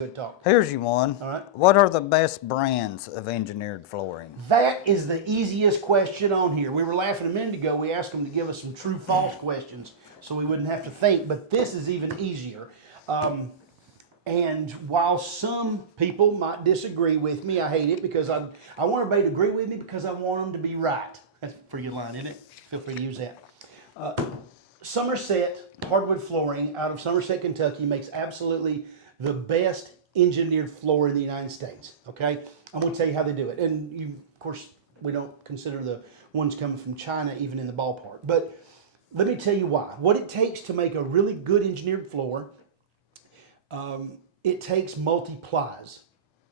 Good talk. Here's you one. All right. What are the best brands of engineered flooring? That is the easiest question on here. We were laughing a minute ago. We asked them to give us some true false questions so we wouldn't have to think, but this is even easier. And while some people might disagree with me, I hate it because I want everybody to agree with me because I want them to be right. That's a pretty good line, isn't it? Feel free to use that. Somerset Hardwood Flooring out of Somerset, Kentucky makes absolutely the best engineered floor in the United States. Okay, I'm going to tell you how they do it. And you, of course, we don't consider the ones coming from China even in the ballpark. But let me tell you why. What it takes to make a really good engineered floor, it takes multi-plies.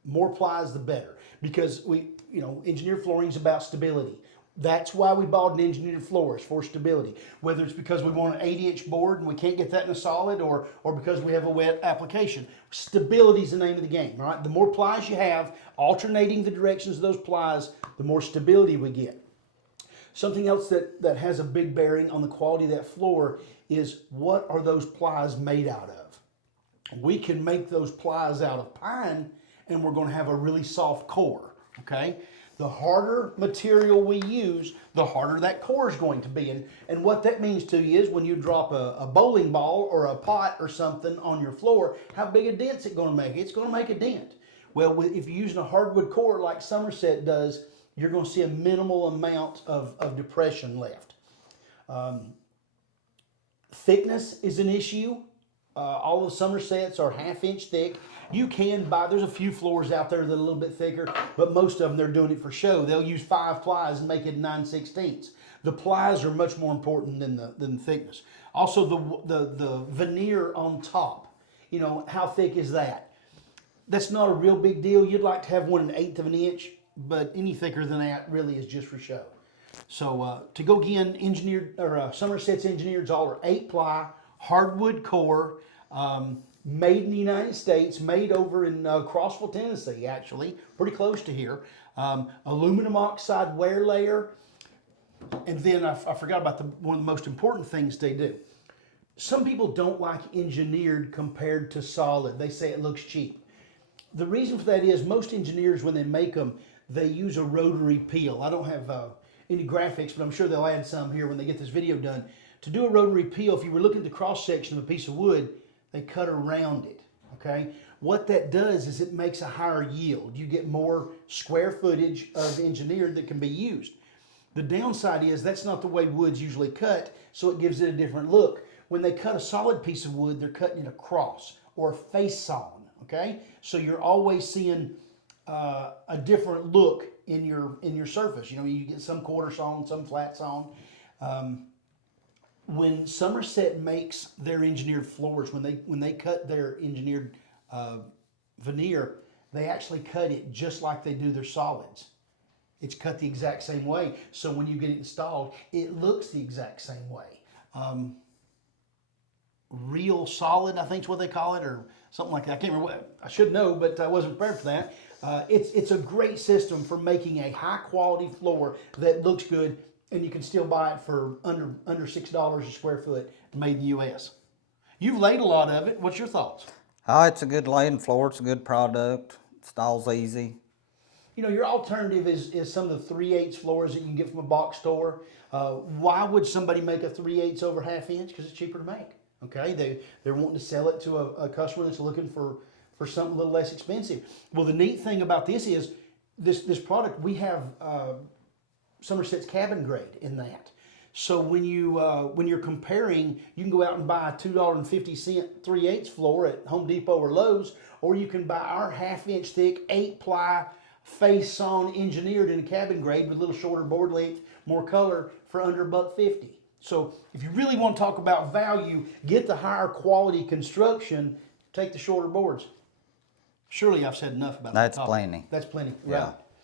More plies, the better. Because engineered flooring is about stability. That's why we bought an engineered floor, is for stability. Whether it's because we want an 8-inch board and we can't get that in a solid, or because we have a wet application. Stability is the name of the game, right? The more plies you have, alternating the directions of those plies, the more stability we get. Something else that has a big bearing on the quality of that floor is, what are those plies made out of? We can make those plies out of pine and we're going to have a really soft core, okay? The harder material we use, the harder that core is going to be. And what that means to you is when you drop a bowling ball or a pot or something on your floor, how big a dent's it going to make? It's going to make a dent. Well, if you're using a hardwood core like Somerset does, you're going to see a minimal amount of depression left. Thickness is an issue. All the Somersets are 1/2 inch thick. You can buy, there's a few floors out there that are a little bit thicker, but most of them, they're doing it for show. They'll use 5 plies and make it 9/16. The plies are much more important than the thickness. Also, the veneer on top, how thick is that? That's not a real big deal. You'd like to have one 1/8 of an inch, but any thicker than that really is just for show. So to go again, Somerset's engineered all are 8-ply, hardwood core, made in the United States, made over in Crossville, Tennessee, actually, pretty close to here. Aluminum oxide wear layer. And then I forgot about one of the most important things they do. Some people don't like engineered compared to solid. They say it looks cheap. The reason for that is most engineers, when they make them, they use a rotary peel. I don't have any graphics, but I'm sure they'll add some here when they get this video done. To do a rotary peel, if you were looking at the cross section of a piece of wood, they cut around it, okay? What that does is it makes a higher yield. You get more square footage of engineered that can be used. The downside is that's not the way wood's usually cut, so it gives it a different look. When they cut a solid piece of wood, they're cutting it across or face sawn, okay? So you're always seeing a different look in your surface. You get some quarter sawn, some flat sawn. When Somerset makes their engineered floors, when they cut their engineered veneer, they actually cut it just like they do their solids. It's cut the exact same way. So when you get it installed, it looks the exact same way. Real solid, I think is what they call it, or something like that. I can't remember what, I should know, but I wasn't prepared for that. It's a great system for making a high quality floor that looks good, and you can still buy it for under $6 a square foot, made in the U.S. You've laid a lot of it. What's your thoughts? It's a good laying floor. It's a good product. Installs easy. Your alternative is some of the 3/8 floors that you can get from a box store. Why would somebody make a 3/8 over 1/2 inch? Because it's cheaper to make. Okay, they're wanting to sell it to a customer that's looking for something a little less expensive. Well, the neat thing about this is this product, we have Somerset's cabin grade in that. So when you're comparing, you can go out and buy a $2.50 3/8 floor at Home Depot or Lowe's, or you can buy our 1/2 inch thick 8-ply face sawn engineered in a cabin grade with a little shorter board length, more color for under $1.50. So if you really want to talk about value, get the higher quality construction, take the shorter boards. Surely I've said enough about that. That's plenty. That's plenty. Yeah. Right.